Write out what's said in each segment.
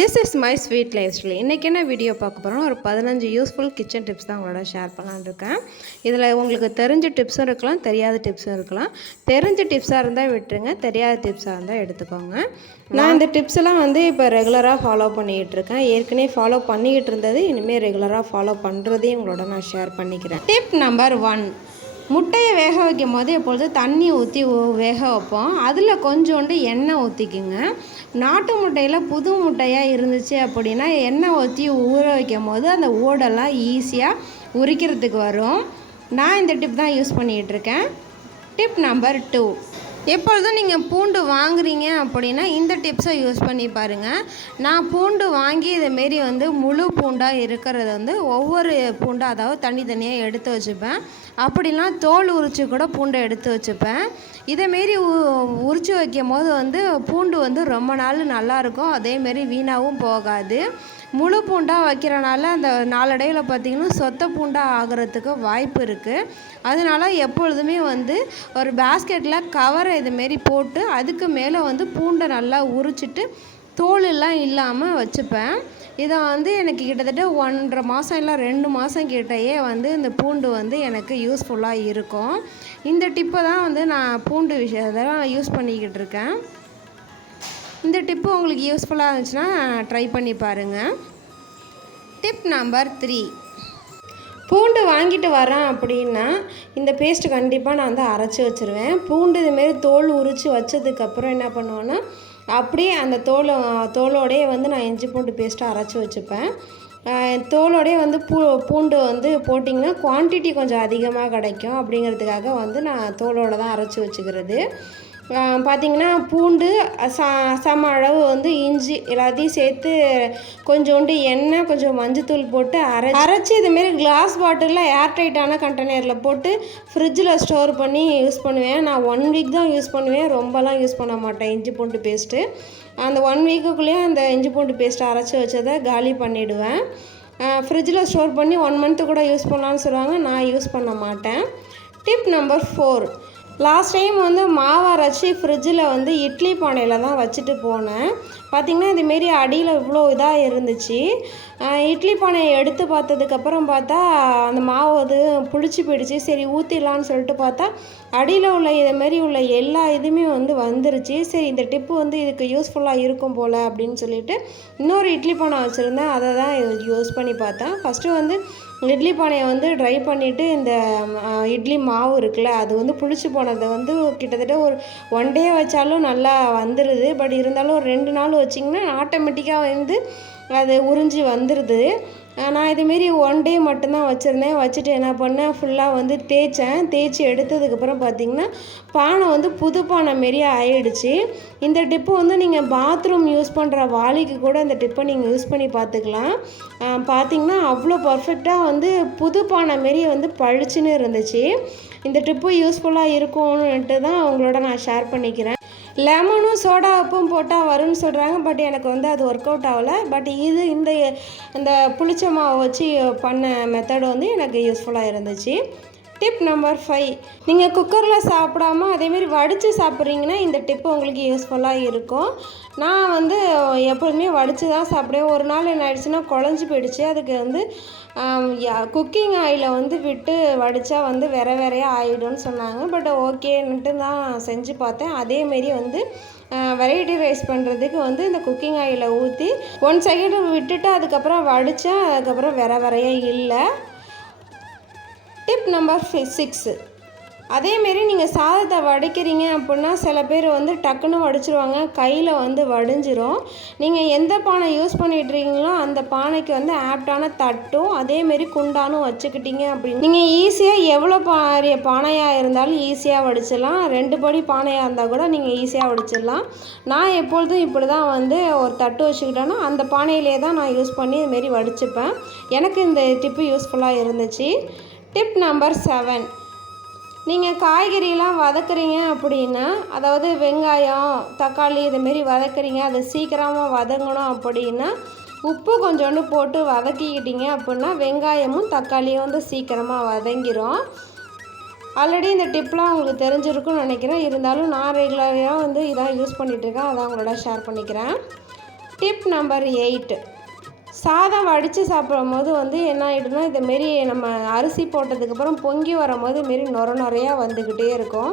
This is my sweet life style இன்றைக்கி என்ன video பார்க்க போகிறோம் ஒரு பதினஞ்சு யூஸ்ஃபுல் கிச்சன் டிப்ஸ் தான் உங்களோட ஷேர் பண்ணலான்னு இருக்கேன். இதில் உங்களுக்கு தெரிஞ்ச டிப்ஸும் இருக்கலாம் தெரியாத டிப்ஸும் இருக்கலாம். தெரிஞ்ச டிப்ஸாக இருந்தால் விட்டுருங்க தெரியாத டிப்ஸாக இருந்தால் எடுத்துக்கோங்க. நான் இந்த டிப்ஸ் எல்லாம் வந்து இப்போ ரெகுலராக ஃபாலோ பண்ணிக்கிட்டு இருக்கேன். ஏற்கனவே ஃபாலோ பண்ணிக்கிட்டு இருந்தது இனிமேல் ரெகுலராக ஃபாலோ பண்ணுறதையும் உங்களோட நான் ஷேர் பண்ணிக்கிறேன். டிப் நம்பர் ஒன் முட்டையை வேக வைக்கும் போது எப்பொழுது தண்ணி ஊற்றி வேக வைப்போம். அதில் கொஞ்சோண்டு எண்ணெய் ஊற்றிக்குங்க நாட்டு முட்டையில் புது முட்டையாக இருந்துச்சு அப்படின்னா எண்ணெய் ஊற்றி ஊற வைக்கும் போது அந்த ஓடெல்லாம் ஈஸியாக உரிக்கிறதுக்கு வரும். நான் இந்த டிப் தான் யூஸ் பண்ணிகிட்டு இருக்கேன். Tip number two. எப்பொழுதும் நீங்கள் பூண்டு வாங்குறீங்க அப்படின்னா இந்த டிப்ஸை யூஸ் பண்ணி பாருங்கள் நான் பூண்டு வாங்கி இதுமாரி வந்து முழு பூண்டாக இருக்கிறத வந்து ஒவ்வொரு பூண்டாக அதாவது தனித்தனியாக எடுத்து வச்சுப்பேன். அப்படிலாம் தோல் உரித்து கூட பூண்டை எடுத்து வச்சுப்பேன். இதேமாரி உரித்து வைக்கும் போது வந்து பூண்டு வந்து ரொம்ப நாள் நல்லாயிருக்கும் அதேமாரி வீணாகவும் போகாது. முழு பூண்டாக வைக்கிறனால அந்த நாளடைவில் பார்த்திங்கன்னா சொத்த பூண்டாக ஆகிறதுக்கு வாய்ப்பு இருக்குது அதனால எப்பொழுதுமே வந்து ஒரு பேஸ்கெட்டில் கவரை இதுமாரி போட்டு அதுக்கு மேலே வந்து பூண்டை நல்லா உரிச்சிட்டு தோலெல்லாம் இல்லாமல் வச்சுப்பேன். இதை வந்து எனக்கு கிட்டத்தட்ட ஒன்றரை மாதம் இல்லை ரெண்டு மாதம் கிட்டேயே வந்து இந்த பூண்டு வந்து எனக்கு யூஸ்ஃபுல்லாக இருக்கும். இந்த டிப்பை தான் வந்து நான் பூண்டு விஷயத்தெல்லாம் யூஸ் பண்ணிக்கிட்டு இருக்கேன். இந்த டிப்பு உங்களுக்கு யூஸ்ஃபுல்லாக இருந்துச்சுன்னா ட்ரை பண்ணி பாருங்கள் டிப் நம்பர் த்ரீ பூண்டு வாங்கிட்டு வரேன் அப்படின்னா இந்த பேஸ்ட்டு கண்டிப்பாக நான் வந்து அரைச்சி வச்சுருவேன். பூண்டு இதுமாரி தோல் உரித்து வச்சதுக்கப்புறம் என்ன பண்ணுவேன்னா அப்படியே அந்த தோல் தோலோடையே வந்து நான் இஞ்சி பூண்டு பேஸ்ட்டை அரைச்சி வச்சுப்பேன். தோலோடையே வந்து பூ பூண்டு வந்து போட்டிங்கன்னா குவான்டிட்டி கொஞ்சம் அதிகமாக கிடைக்கும் அப்படிங்கிறதுக்காக வந்து நான் தோலோடு தான் அரைச்சி வச்சுக்கிறது. பார்த்திங்கன்னா பூண்டு சா சம அளவு வந்து இஞ்சி எல்லாத்தையும் சேர்த்து கொஞ்சோண்டு எண்ணெய் கொஞ்சம் மஞ்சத்தூள் போட்டு அரை அரைச்சி இதுமாரி கிளாஸ் பாட்டிலில் ஏர்டைட்டான கண்டெய்னரில் போட்டு ஃப்ரிட்ஜில் ஸ்டோர் பண்ணி யூஸ் பண்ணுவேன். நான் ஒன் வீக் தான் யூஸ் பண்ணுவேன். ரொம்பலாம் யூஸ் பண்ண மாட்டேன். இஞ்சி பூண்டு பேஸ்ட்டு அந்த ஒன் வீக்குக்குள்ளேயே அந்த இஞ்சி பூண்டு பேஸ்ட்டை அரைச்சி வச்சதை காலி பண்ணிவிடுவேன் ஃப்ரிட்ஜில் ஸ்டோர் பண்ணி ஒன் மந்த்து கூட யூஸ் பண்ணலான்னு சொல்லுவாங்க. நான் யூஸ் பண்ண மாட்டேன். Tip number four last time வந்து மாவு அரைச்சி ஃப்ரிட்ஜில் வந்து இட்லி பானையில் தான் வச்சுட்டு போனேன். பார்த்திங்கன்னா இதுமாரி அடியில் இவ்வளோ இதாக இருந்துச்சு. இட்லி பானையை எடுத்து பார்த்ததுக்கப்புறம் பார்த்தா அந்த மாவு அது புளிச்சு போயிடுச்சு. சரி ஊற்றிடலான்னு சொல்லிட்டு பார்த்தா அடியில் உள்ள இதுமாரி உள்ள எல்லா இதுவுமே வந்து வந்துருச்சு. சரி இந்த டிப்பு வந்து இதுக்கு யூஸ்ஃபுல்லாக இருக்கும் போல் அப்படின்னு சொல்லிட்டு இன்னொரு இட்லி பானை வச்சுருந்தேன். அதை தான் யூஸ் பண்ணி பார்த்தேன். ஃபஸ்ட்டு வந்து இட்லி பானையை வந்து ட்ரை பண்ணிவிட்டு இந்த இட்லி மாவு இருக்குல்ல அது வந்து புளிச்சு போனதை வந்து கிட்டத்தட்ட ஒரு ஒன் டே வச்சாலும் நல்லா வந்துடுது பட் இருந்தாலும் ஒரு ரெண்டு நாள் வச்சிங்கன்னா ஆட்டோமேட்டிக்காக வந்து அது உறிஞ்சி வந்துடுது நான் இதுமாரி ஒன் டே மட்டும்தான் வச்சுருந்தேன். வச்சுட்டு என்ன பண்ணேன்? ஃபுல்லாக வந்து தேய்ச்சேன். தேய்ச்சி எடுத்ததுக்கப்புறம் பார்த்திங்கன்னா பானை வந்து புது பானை மாரி ஆயிடுச்சு. இந்த டிப்பு வந்து நீங்கள் பாத்ரூம் யூஸ் பண்ணுற வாளிக்கு கூட இந்த டிப்பை நீங்கள் யூஸ் பண்ணி பார்த்துக்கலாம் பார்த்திங்கன்னா அவ்வளோ பர்ஃபெக்டாக வந்து புது பானை மாரி வந்து பழிச்சுன்னு இருந்துச்சு. இந்த டிப்பு யூஸ்ஃபுல்லாக இருக்கும்னுட்டு தான் உங்களோட நான் ஷேர் பண்ணிக்கிறேன். லெமனும் சோடா உப்பும் போட்டால் வரும்னு சொல்கிறாங்க. பட் எனக்கு வந்து அது ஒர்க் அவுட் ஆகலை. பட் இது இந்த இந்த புளிச்ச மாவை வச்சு பண்ண மெத்தட் வந்து எனக்கு யூஸ்ஃபுல்லாக இருந்துச்சு. டிப் நம்பர் ஃபைவ் நீங்கள் குக்கரில் சாப்பிடாம அதேமாரி வடித்து சாப்பிட்றீங்கன்னா இந்த டிப்பு உங்களுக்கு யூஸ்ஃபுல்லாக இருக்கும். நான் வந்து எப்போதுமே வடித்து தான் சாப்பிடுவேன். ஒரு நாள் என்ன ஆயிடுச்சுன்னா குழஞ்சி போயிடுச்சு. அதுக்கு வந்து குக்கிங் ஆயிலை வந்து விட்டு வடித்தா வந்து வேற வேறையாக ஆகிடும்னு சொன்னாங்க. பட் ஓகேன்ட்டு தான் செஞ்சு பார்த்தேன். அதேமாரி வந்து வெரைட்டி ரைஸ் பண்ணுறதுக்கு வந்து இந்த குக்கிங் ஆயிலை ஊற்றி ஒன் செகண்ட் விட்டுட்டு அதுக்கப்புறம் வடித்தா அதுக்கப்புறம் வேற வேறையாக இல்லை. டிப் நம்பர் சிக்ஸு அதேமாரி நீங்கள் சாதத்தை வடிக்கிறீங்க அப்படின்னா சில பேர் வந்து டக்குன்னு வடிச்சிருவாங்க. கையில் வந்து வடிஞ்சிரும். நீங்கள் எந்த பானை யூஸ் பண்ணிட்டுருக்கீங்களோ அந்த பானைக்கு வந்து ஆப்டான தட்டும் அதேமாரி குண்டானும் வச்சுக்கிட்டீங்க அப்படின்னு நீங்கள் ஈஸியாக எவ்வளோ பாரிய பானையாக இருந்தாலும் ஈஸியாக வடிச்சிடலாம். ரெண்டு படி பானையாக இருந்தால் கூட நீங்கள் ஈஸியாக வடிச்சிடலாம். நான் எப்பொழுதும் இப்படி தான் வந்து ஒரு தட்டு வச்சுக்கிட்டேன்னா அந்த பானையிலே தான் நான் யூஸ் பண்ணி இதுமாரி வடிச்சுப்பேன். எனக்கு இந்த டிப்பு யூஸ்ஃபுல்லாக இருந்துச்சு. டிப் நம்பர் செவன் நீங்கள் காய்கறியெலாம் வதக்குறீங்க அப்படின்னா அதாவது வெங்காயம் தக்காளி இதுமாரி வதக்குறீங்க அது சீக்கிரமாக வதங்கணும் அப்படின்னா உப்பு கொஞ்சோண்டு போட்டு வதக்கிக்கிட்டீங்க அப்படின்னா வெங்காயமும் தக்காளியும் வந்து சீக்கிரமாக வதங்கிரும். ஆல்ரெடி இந்த டிப்லாம் உங்களுக்கு தெரிஞ்சிருக்குன்னு நினைக்கிறேன். இருந்தாலும் நான் ரெகுலராக வந்து இதான் யூஸ் பண்ணிகிட்ருக்கேன் அதான் உங்களோட ஷேர் பண்ணிக்கிறேன். டிப் நம்பர் எயிட் சாதம் வடித்து சாப்பிடும் போது வந்து என்ன ஆகிடும்னா இதுமாரி நம்ம அரிசி போட்டதுக்கப்புறம் பொங்கி வரும்போது இதுமாரி நொர நொறையா வந்துக்கிட்டே இருக்கும்.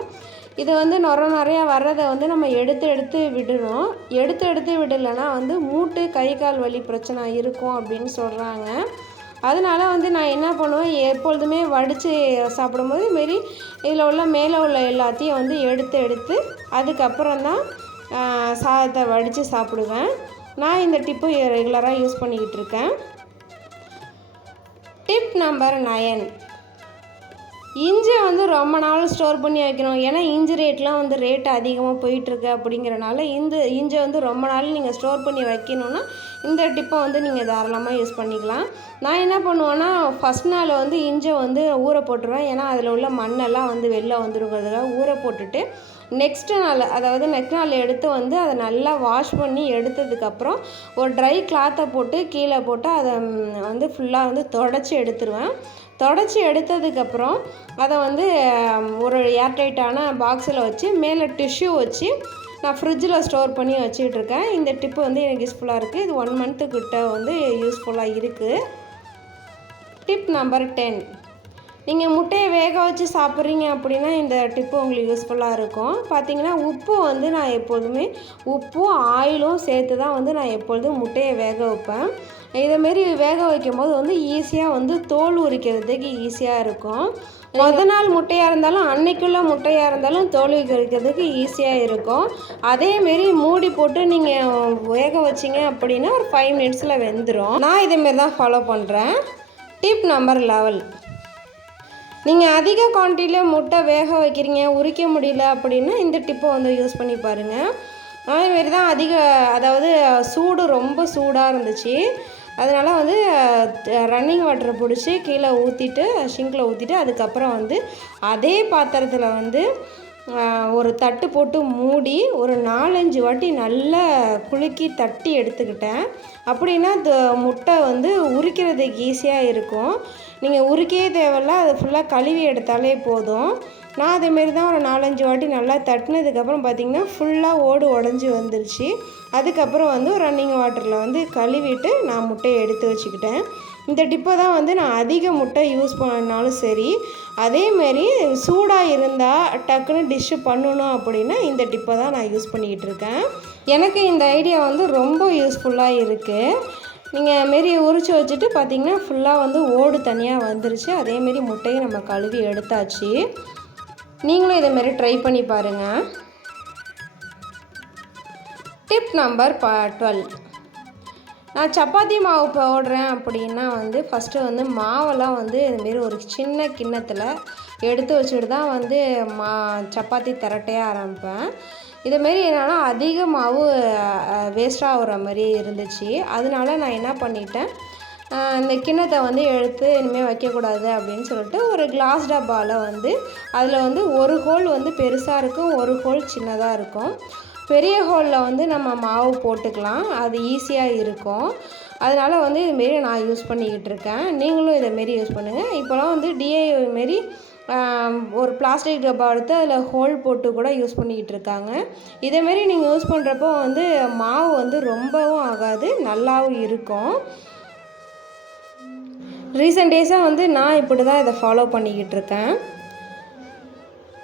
இது வந்து நொர நொறையா வர்றதை வந்து நம்ம எடுத்து எடுத்து விடணும். எடுத்து எடுத்து விடலைன்னா வந்து மூட்டு கை கால் வலி பிரச்சனை இருக்கும் அப்படின்னு சொல்கிறாங்க அதனால் வந்து நான் என்ன பண்ணுவேன் எப்பொழுதுமே வடித்து சாப்பிடும்போது இதுமாரி இதில் உள்ள மேலே உள்ள எல்லாத்தையும் வந்து எடுத்து எடுத்து அதுக்கப்புறம் தான் சாதத்தை வடித்து சாப்பிடுவேன். நான் இந்த டிப்பு ரெகுலராக யூஸ் பண்ணிக்கிட்டு இருக்கேன் டிப் நம்பர் நயன் இஞ்சி வந்து ரொம்ப நாள் ஸ்டோர் பண்ணி வைக்கணும். ஏன்னா இஞ்சி ரேட்லாம் வந்து ரேட் அதிகமாக போயிட்டுருக்கு அப்படிங்கிறனால இந்த இஞ்சி வந்து ரொம்ப நாள் நீங்கள் ஸ்டோர் பண்ணி வைக்கணுன்னா இந்த டிப்பை வந்து நீங்கள் தாராளமாக யூஸ் பண்ணிக்கலாம். நான் என்ன பண்ணுவேன்னா ஃபஸ்ட் நாள் வந்து இஞ்சை வந்து ஊற போட்டுருவேன். ஏன்னா அதில் உள்ள மண்ணெல்லாம் வந்து வெளில வந்துருக்கிறதுக்காக ஊற போட்டுட்டு நெக்ஸ்ட்டு நாள் அதாவது நெக்ஸ்ட் நாள் எடுத்து வந்து அதை நல்லா வாஷ் பண்ணி எடுத்ததுக்கப்புறம் ஒரு ட்ரை கிளாத்தை போட்டு கீழே போட்டு அதை வந்து ஃபுல்லாக வந்து தொடச்சி எடுத்துருவேன். தொடச்சி எடுத்ததுக்கப்புறம் அதை வந்து ஒரு ஏர்டைட்டான பாக்ஸில் வச்சு மேலே டிஷ்யூ வச்சு நான் ஃப்ரிட்ஜில் ஸ்டோர் பண்ணி வச்சுக்கிட்டு இருக்கேன் இந்த டிப்பு வந்து எனக்கு யூஸ்ஃபுல்லாக இருக்குது இது ஒன் மந்த்துக்கிட்ட வந்து யூஸ்ஃபுல்லாக இருக்குது டிப் நம்பர் டென் நீங்கள் முட்டையை வேக வச்சு சாப்பிட்றீங்க அப்படின்னா இந்த டிப்பு உங்களுக்கு யூஸ்ஃபுல்லாக இருக்கும். பார்த்தீங்கன்னா உப்பு வந்து நான் எப்பொழுதுமே உப்பும் ஆயிலும் சேர்த்து தான் வந்து நான் எப்பொழுதும் முட்டையை வேக வைப்பேன். இதேமாரி வேக வைக்கும் போது வந்து ஈஸியாக வந்து தோல் உரிக்கிறதுக்கு ஈஸியாக இருக்கும். முத நாள் முட்டையாக இருந்தாலும் அன்னைக்குள்ள முட்டையாக இருந்தாலும் தோல் உரிக்கிறதுக்கு ஈஸியாக இருக்கும். அதேமாரி மூடி போட்டு நீங்கள் வேக வச்சிங்க அப்படின்னா ஒரு ஃபைவ் மினிட்ஸில் வெந்துடும் நான் இதேமாரி தான் ஃபாலோ பண்ணுறேன் டிப் நம்பர் லெவல் நீங்கள் அதிக குவான்டிட்டியில் முட்டை வேக வைக்கிறீங்க உரிக்க முடியல அப்படின்னா இந்த டிப்பை வந்து யூஸ் பண்ணி பாருங்கள் அதேமாரி தான் அதிக அதாவது சூடு ரொம்ப சூடாக இருந்துச்சு. அதனால் வந்து ரன்னிங் வாட்டரை பிடிச்சி கீழே ஊற்றிட்டு ஷிங்கில் ஊற்றிட்டு அதுக்கப்புறம் வந்து அதே பாத்திரத்தில் வந்து ஒரு தட்டு போட்டு மூடி ஒரு நாலஞ்சு வாட்டி நல்லா குலுக்கி தட்டி எடுத்துக்கிட்டேன். அப்படின்னா இந்த முட்டை வந்து உரிக்கிறதுக்கு ஈஸியாக இருக்கும். நீங்கள் உரிக்கவே தேவையில்ல அதை ஃபுல்லாக கழுவி எடுத்தாலே போதும். நான் அதேமாரி தான் ஒரு நாலஞ்சு வாட்டி நல்லா தட்டினதுக்கப்புறம் பார்த்தீங்கன்னா ஃபுல்லாக ஓடு உடஞ்சி வந்துருச்சு. அதுக்கப்புறம் வந்து ரன்னிங் வாட்டரில் வந்து கழுவிட்டு நான் முட்டையை எடுத்து வச்சுக்கிட்டேன். இந்த டிப்பை தான் வந்து நான் அதிக முட்டை யூஸ் பண்ணாலும் சரி அதேமாரி சூடாக இருந்தால் டக்குன்னு டிஷ்ஷு பண்ணணும் அப்படின்னா இந்த டிப்பை தான் நான் யூஸ் பண்ணிக்கிட்டு இருக்கேன். எனக்கு இந்த ஐடியா வந்து ரொம்ப யூஸ்ஃபுல்லாக இருக்குது நீங்கள் மாரி உரிச்சு வச்சுட்டு பார்த்தீங்கன்னா ஃபுல்லாக வந்து ஓடு தனியாக வந்துருச்சு. அதேமாரி முட்டையும் நம்ம கழுவி எடுத்தாச்சு. நீங்களும் இதேமாரி ட்ரை பண்ணி பாருங்கள் டிப் நம்பர் ப டுவெல் நான் சப்பாத்தி மாவு போடுறேன் அப்படின்னா வந்து ஃபஸ்ட்டு வந்து மாவெல்லாம் வந்து இதுமாரி ஒரு சின்ன கிண்ணத்தில் எடுத்து வச்சுட்டு தான் வந்து மா சப்பாத்தி திரட்டைய ஆரம்பிப்பேன். இதுமாரி என்னென்னா அதிக மாவு வேஸ்ட் மாதிரி இருந்துச்சு. அதனால நான் என்ன பண்ணிட்டேன் இந்த கிண்ணத்தை வந்து எடுத்து இனிமேல் வைக்கக்கூடாது அப்படின்னு சொல்லிட்டு ஒரு கிளாஸ் டப்பாவில் வந்து அதில் வந்து ஒரு ஹோல் வந்து பெருசாக இருக்கும் ஒரு ஹோல் சின்னதாக இருக்கும். பெரிய ஹோலில் வந்து நம்ம மாவு போட்டுக்கலாம். அது ஈஸியாக இருக்கும். அதனால் வந்து இதுமாரி நான் யூஸ் பண்ணிக்கிட்டு இருக்கேன். நீங்களும் இதைமாரி யூஸ் பண்ணுங்கள் இப்போலாம் வந்து டிஐ மாரி ஒரு பிளாஸ்டிக் டப்பா எடுத்து அதில் ஹோல் போட்டு கூட யூஸ் பண்ணிக்கிட்டு இருக்காங்க. இதேமாரி நீங்கள் யூஸ் பண்ணுறப்போ வந்து மாவு வந்து ரொம்பவும் ஆகாது நல்லாவும் இருக்கும். ரீசெண்ட் டேஸாக வந்து நான் இப்படி தான் இதை ஃபாலோ பண்ணிக்கிட்டு இருக்கேன்.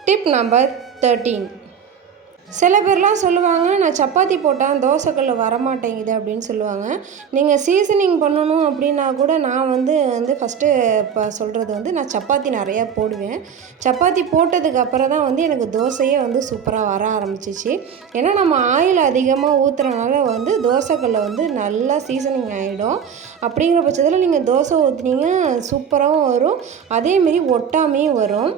டிப் நம்பர் தேர்ட்டீன் சில பேர்லாம் சொல்லுவாங்க நான் சப்பாத்தி போட்டேன் தோசைக்கல் வரமாட்டேங்குது அப்படின்னு சொல்லுவாங்க. நீங்கள் சீசனிங் பண்ணணும் அப்படின்னா கூட நான் வந்து வந்து ஃபஸ்ட்டு இப்போ சொல்கிறது வந்து நான் சப்பாத்தி நிறையா போடுவேன். சப்பாத்தி போட்டதுக்கு அப்புறம் தான் வந்து எனக்கு தோசையே வந்து சூப்பராக வர ஆரம்பிச்சிச்சு. ஏன்னா நம்ம ஆயில் அதிகமாக ஊற்றுறனால வந்து தோசைக்கல்ல வந்து நல்லா சீசனிங் ஆகிடும் அப்படிங்கிற பட்சத்தில் நீங்கள் தோசை ஊற்றுனீங்க சூப்பராகவும் வரும். அதேமாரி ஒட்டாமையும் வரும்.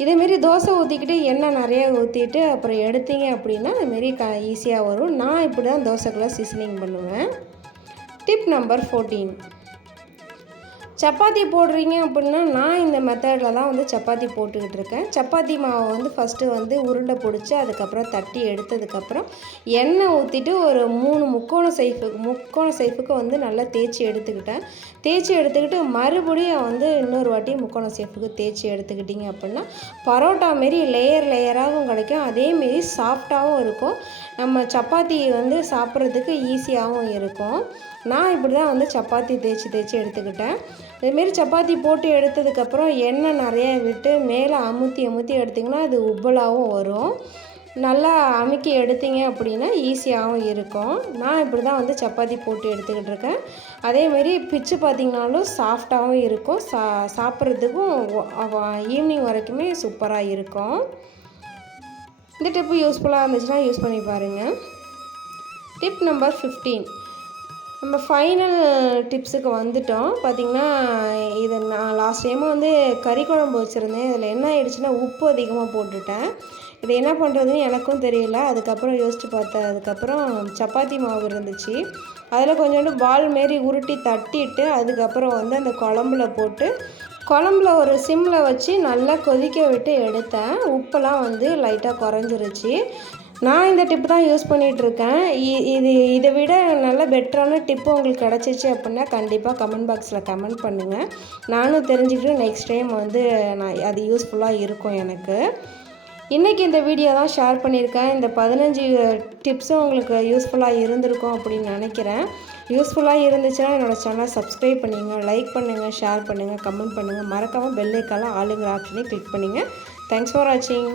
இதேமாரி தோசை ஊற்றிக்கிட்டு எண்ணெய் நிறைய ஊற்றிட்டு அப்புறம் எடுத்தீங்க அப்படின்னா அதுமாரி க ஈஸியாக வரும். நான் இப்படி தான் தோசைக்குள்ளே சீசனிங் பண்ணுவேன். டிப் நம்பர் ஃபோர்டீன் சப்பாத்தி போடுறீங்க அப்படின்னா நான் இந்த மெத்தடில் தான் வந்து சப்பாத்தி போட்டுக்கிட்டு இருக்கேன். சப்பாத்தி மாவை வந்து ஃபஸ்ட்டு வந்து உருண்டை பிடிச்சி அதுக்கப்புறம் தட்டி எடுத்ததுக்கப்புறம் எண்ணெய் ஊற்றிட்டு ஒரு மூணு முக்கோண சைஃபுக்கு முக்கோண சைஃபுக்கு வந்து நல்லா தேய்ச்சி எடுத்துக்கிட்டேன். தேய்ச்சி எடுத்துக்கிட்டு மறுபடியும் வந்து இன்னொரு வாட்டி முக்கோண சைஃபுக்கு தேய்ச்சி எடுத்துக்கிட்டிங்க அப்படின்னா பரோட்டா மாரி லேயர் லேயராகவும் கிடைக்கும். அதேமாரி சாஃப்டாகவும் இருக்கும். நம்ம சப்பாத்தி வந்து சாப்பிட்றதுக்கு ஈஸியாகவும் இருக்கும். நான் இப்படி தான் வந்து சப்பாத்தி தேய்ச்சி தேய்ச்சி எடுத்துக்கிட்டேன். இதுமாரி சப்பாத்தி போட்டு எடுத்ததுக்கப்புறம் எண்ணெய் நிறையா விட்டு மேலே அமுத்தி அமுத்தி எடுத்திங்கன்னா அது உப்பலாகவும் வரும். நல்லா அமுக்கி எடுத்தீங்க அப்படின்னா ஈஸியாகவும் இருக்கும். நான் இப்படி தான் வந்து சப்பாத்தி போட்டு எடுத்துக்கிட்டு இருக்கேன். அதேமாரி பிச்சு பார்த்திங்கனாலும் சாஃப்டாகவும் இருக்கும். சா சாப்பிட்றதுக்கும் ஈவினிங் வரைக்குமே சூப்பராக இருக்கும். இந்த டிப்பு யூஸ்ஃபுல்லாக இருந்துச்சுன்னா யூஸ் பண்ணி பாருங்கள் டிப் நம்பர் ஃபிஃப்டீன் நம்ம ஃபைனல் டிப்ஸுக்கு வந்துட்டோம். பார்த்திங்கன்னா இது நான் லாஸ்ட் டைமும் வந்து கறி குழம்பு வச்சுருந்தேன். இதில் என்ன ஆயிடுச்சுன்னா உப்பு அதிகமாக போட்டுட்டேன். இது என்ன பண்ணுறதுன்னு எனக்கும் தெரியல. அதுக்கப்புறம் யோசித்து பார்த்தேன். அதுக்கப்புறம் சப்பாத்தி மாவு இருந்துச்சு. அதில் கொஞ்சோண்டு பால் மாரி உருட்டி தட்டிட்டு அதுக்கப்புறம் வந்து அந்த குழம்புல போட்டு குழம்புல ஒரு சிம்மில் வச்சு நல்லா கொதிக்க விட்டு எடுத்தேன். உப்பெல்லாம் வந்து லைட்டாக குறைஞ்சிருச்சு. நான் இந்த டிப் தான் யூஸ் பண்ணிகிட்ருக்கேன் இது இதை விட நல்ல பெட்டரான டிப்பு உங்களுக்கு கிடச்சிச்சு அப்படின்னா கண்டிப்பாக கமெண்ட் பாக்ஸில் கமெண்ட் பண்ணுங்கள் நானும் தெரிஞ்சுக்கிட்டு நெக்ஸ்ட் டைம் வந்து நான் அது யூஸ்ஃபுல்லாக இருக்கும் எனக்கு. இன்றைக்கி இந்த வீடியோ தான் ஷேர் பண்ணியிருக்கேன். இந்த பதினஞ்சு டிப்ஸும் உங்களுக்கு யூஸ்ஃபுல்லாக இருந்திருக்கும் அப்படின்னு நினைக்கிறேன். யூஸ்ஃபுல்லாக இருந்துச்சுன்னா என்னோடய சேனலை சப்ஸ்கிரைப் பண்ணிங்க லைக் பண்ணுங்கள் ஷேர் பண்ணுங்கள் கமெண்ட் பண்ணுங்கள் மறக்காமல் பெல் ஆளுங்கிற ஆப்ஷனே கிளிக் பண்ணுங்கள் தேங்க்ஸ் ஃபார் வாட்சிங்